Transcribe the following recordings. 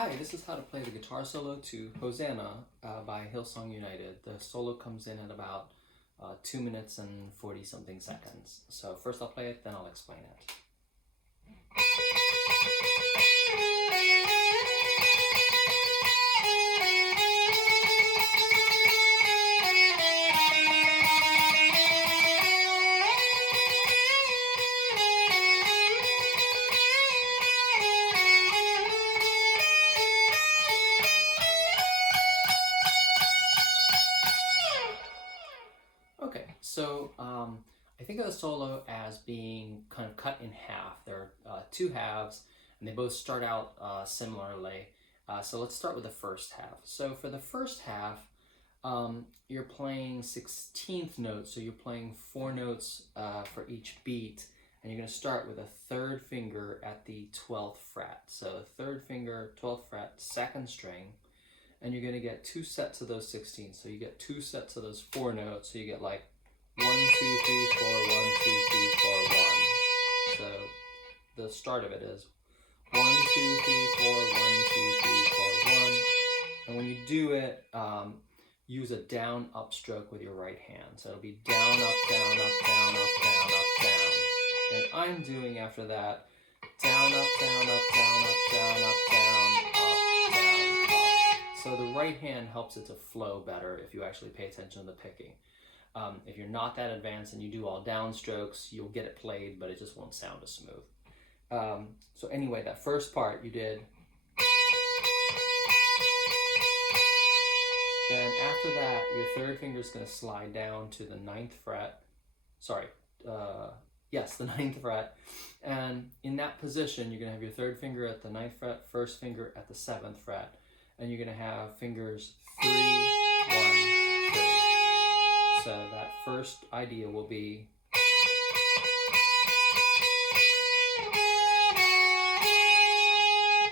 Hi, this is how to play the guitar solo to Hosanna by Hillsong United. The solo comes in at about 2 minutes and 40 something seconds. So first I'll play it, then I'll explain it. Okay, so I think of the solo as being kind of cut in half. There are two halves, and they both start out similarly. So let's start with the first half. So for the first half, you're playing 16th notes, so you're playing 4 notes for each beat, and you're going to start with a third finger at the 12th fret. So third finger, 12th fret, second string, and you're going to get 2 sets of those 16. So you get 2 sets of those 4 notes, so you get like 1, 2, 3, 4, 1, 2, 3, 4, 1. So the start of it is 1, 2, 3, 4, 1, 2, 3, 4, 1. And when you do it, use a down up stroke with your right hand. So it'll be down, up, down, up, down, up, down, up, down. And I'm doing after that down, up, down, up, down, up, down, up, down, up, down, up. So the right hand helps it to flow better if you actually pay attention to the picking. If you're not that advanced and you do all down strokes, you'll get it played, but it just won't sound as smooth. So anyway, that first part you did. Then after that, your third finger is going to slide down to the 9th fret. The 9th fret. And in that position, you're going to have your third finger at the 9th fret, first finger at the 7th fret. And you're going to have fingers 3, 1, 3. So that first idea will be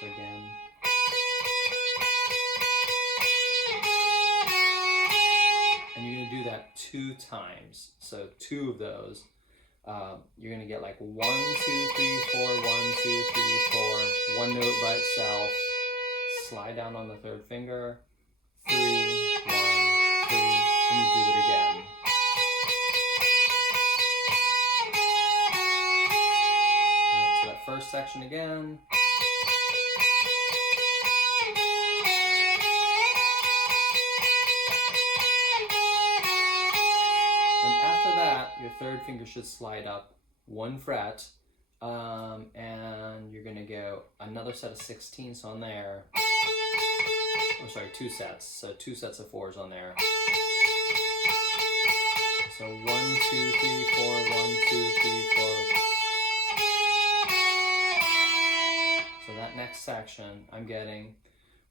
so again. And you're going to do that 2 times. So 2 of those. You're going to get like 1, 2, 3, 4, 1, 2, 3, 4. One note by itself. Slide down on the third finger. 3, 1, 3. And you do it again. Right, so that first section again. Your third finger should slide up 1 fret, and you're going to go another set of 16ths on there. 2 sets. So 2 sets of 4s on there. So 1, 2, 3, 4, 1, 2, 3, 4. So that next section, I'm getting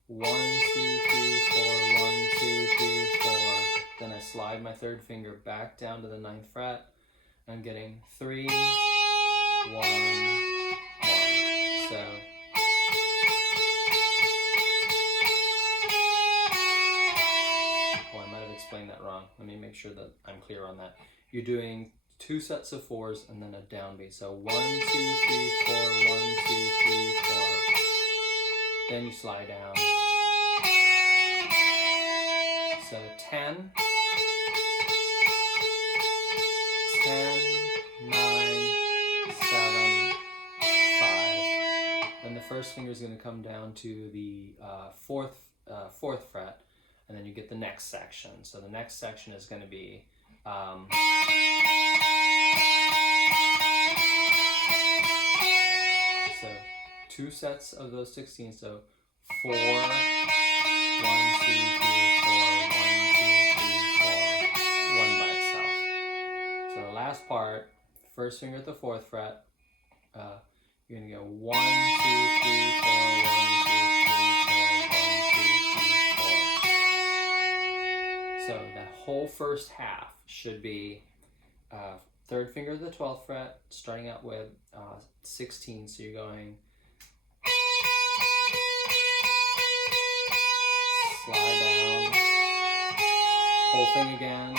1, 2, 3, 4, 1, 2, 3, 4. Then I slide my third finger back down to the 9th fret. I'm getting 3, 1, 1. So I might have explained that wrong. Let me make sure that I'm clear on that. You're doing 2 sets of 4s and then a downbeat. So 1, 2, 3, 4, 1, 2, 3, 4. Then you slide down. So 10, 9, 7, 5. Then the first finger is going to come down to the 4th fret, and then you get the next section. So the next section is going to be so 2 sets of those 16. So 4, 1, 2, 3, 4, 1, 2, 3, 4, 1 by itself. So the last part, first finger at the 4th fret, you're going to go 1, 2, 3, 4, 1, 2, 3, 4, 1, 2, 3, 4. So that whole first half should be third finger at the 12th fret, starting out with 16. So you're going slide down, whole thing again.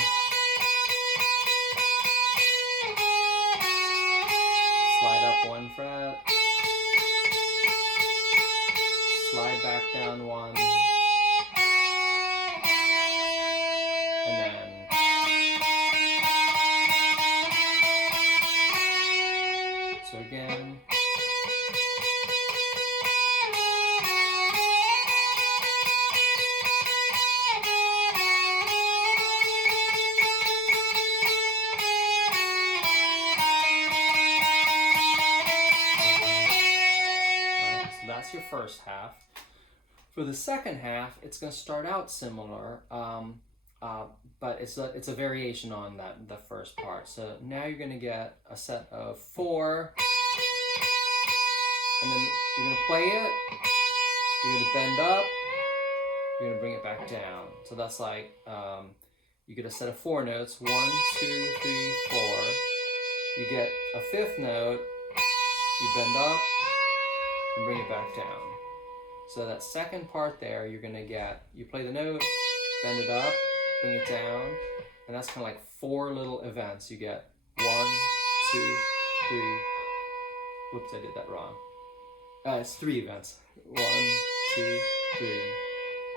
Slide up 1 fret, slide back back down one, and then so again. That's your first half. For the second half, it's going to start out similar, but it's a variation on the first part. So now you're going to get a set of 4, and then you're going to play it, you're going to bend up, you're going to bring it back down. So that's like, you get a set of 4 notes, 1, 2, 3, 4. You get a 5th note, you bend up, and bring it back down. So that second part there, you're going to get, you play the note, bend it up, bring it down, and that's kind of like 4 little events. You get 1, 2, 3, whoops, I did that wrong. It's 3 events. 1, 2, 3.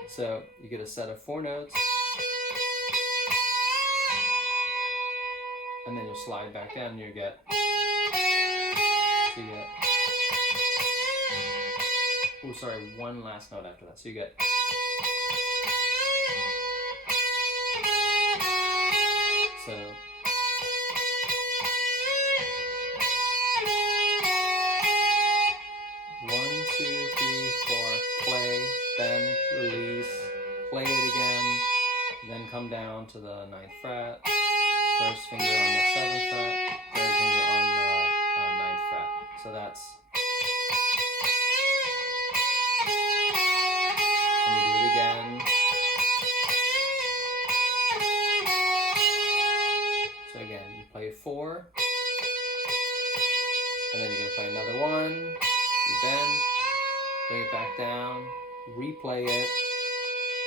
So you get a set of 4 notes, and then you slide back down and you get, so you get, oh sorry, one last note after that. So you get, so, 1, 2, 3, 4, play, bend, release, play it again, then come down to the 9th fret, first finger on the 7th fret, third finger on the 9th fret. So that's, and you do it again. So again, you play 4, and then you're going to play another 1, you bend, bring it back down, replay it,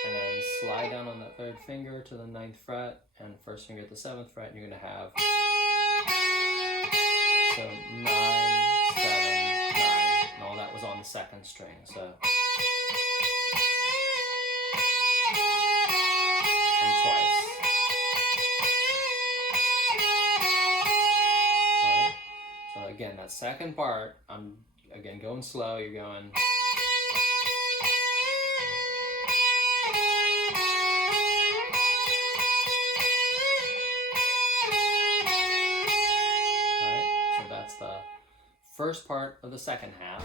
and then slide down on that 3rd finger to the 9th fret, and first finger at the 7th fret, and you're going to have, so 9, 7, 9, and all that was on the 2nd string, so, and twice. Alright, so again, that second part, I'm again going slow, you're going, first part of the second half,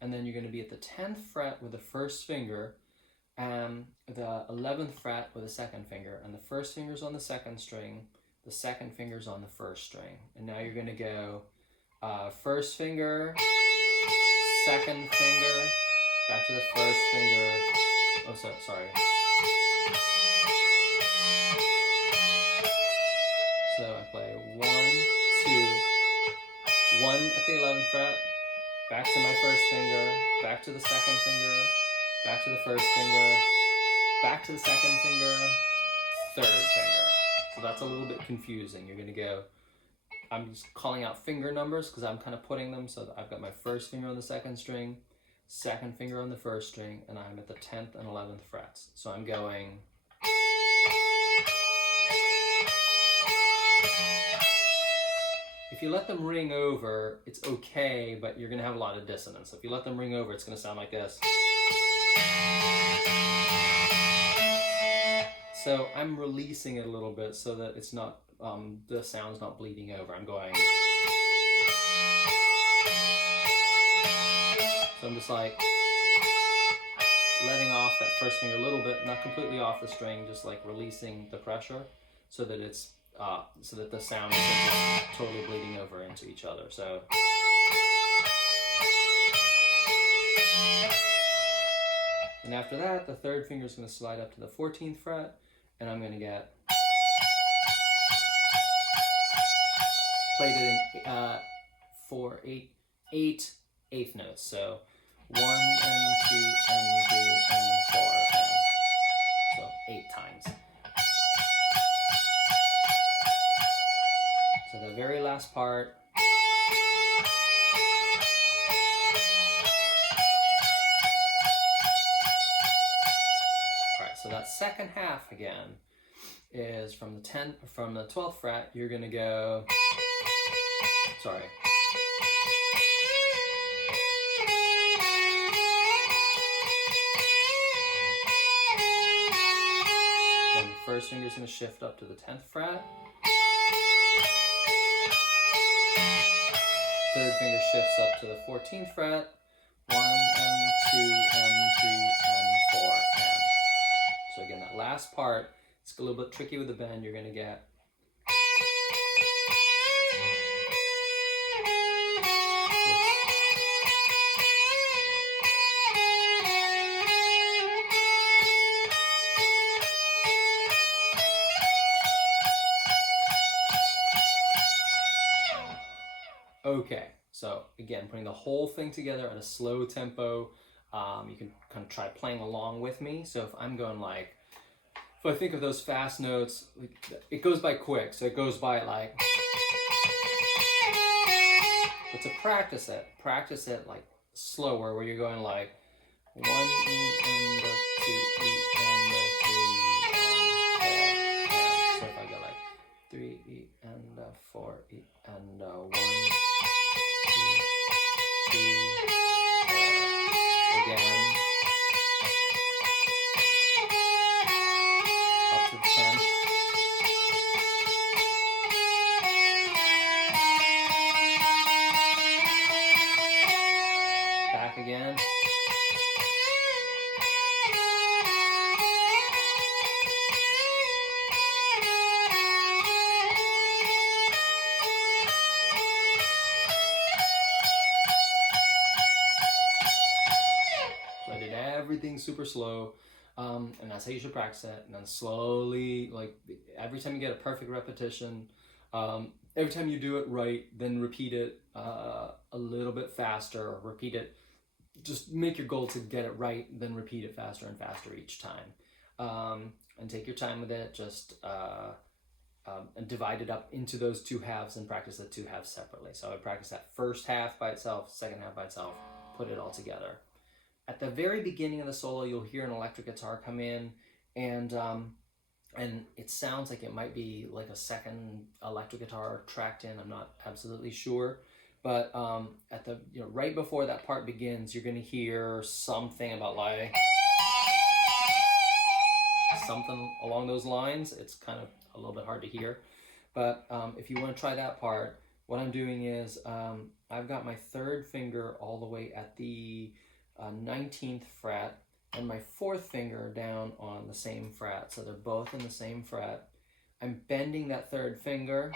and then you're going to be at the 10th fret with the first finger, and the 11th fret with the 2nd finger, and the first finger's on the 2nd string, the 2nd finger's on the 1st string, and now you're going to go first finger, 2nd finger, back to the 1st finger, oh sorry, so I play 1, 2, 1 at the 11th fret, back to my 1st finger, back to the 2nd finger, back to the 1st finger, back to the 2nd finger, 3rd finger. So that's a little bit confusing. You're going to go, I'm just calling out finger numbers because I'm kind of putting them so that I've got my 1st finger on the 2nd string, 2nd finger on the 1st string, and I'm at the 10th and 11th frets. So I'm going, if you let them ring over, it's okay, but you're going to have a lot of dissonance. If you let them ring over, it's going to sound like this. So I'm releasing it a little bit so that it's not, the sound's not bleeding over. I'm going. So I'm just like letting off that 1st finger a little bit, not completely off the string, just like releasing the pressure so that it's so that the sound isn't just totally bleeding over into each other. So, and after that, the 3rd finger is going to slide up to the 14th fret, and I'm going to get played it in 4, 8, 8 eighth notes. So 1 and 2 and 3 and 4, and so 8 times. So the very last part, second half again is from the 12th fret, you're going to go, sorry. Then the first finger is going to shift up to the 10th fret. Third finger shifts up to the 14th fret. 1 and 2 and 3 and 4 and. So again, that last part, it's a little bit tricky with the bend. You're going to get. Okay, so again, putting the whole thing together at a slow tempo. You can kind of try playing along with me. So if I'm going like, if I think of those fast notes, it goes by quick. So it goes by like, but to practice it like slower, where you're going like 1 E and the 2 E and the 3 and 4. So if I go like 3 E and 4 E and 1, 2, 3, 4. Again. Up to 10. Back again. So I did everything super slow, and that's how you should practice it. And then slowly, like every time you get a perfect repetition, every time you do it right, then repeat it a little bit faster, or repeat it. Just make your goal to get it right, then repeat it faster and faster each time. And take your time with it, just and divide it up into those two halves and practice the two halves separately. So I would practice that first half by itself, second half by itself, put it all together. At the very beginning of the solo, you'll hear an electric guitar come in, and it sounds like it might be like a second electric guitar tracked in. I'm not absolutely sure. But at the right before that part begins, you're going to hear something about like something along those lines. It's kind of a little bit hard to hear, but if you want to try that part, what I'm doing is I've got my third finger all the way at the 19th fret and my fourth finger down on the same fret, so they're both in the same fret. I'm bending that third finger,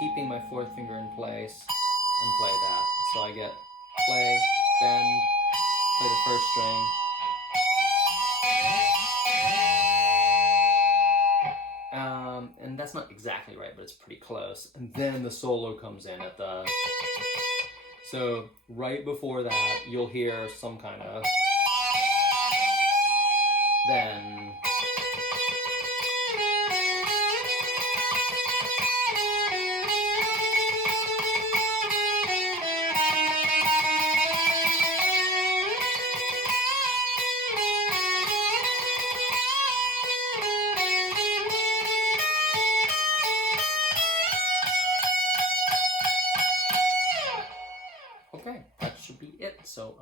keeping my fourth finger in place, and play that. So I get play, bend, play the first string, and that's not exactly right, but it's pretty close. And then the solo comes in at the, so right before that, you'll hear some kind of, then, okay, that should be it. So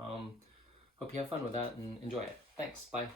hope you have fun with that and enjoy it. Thanks, bye.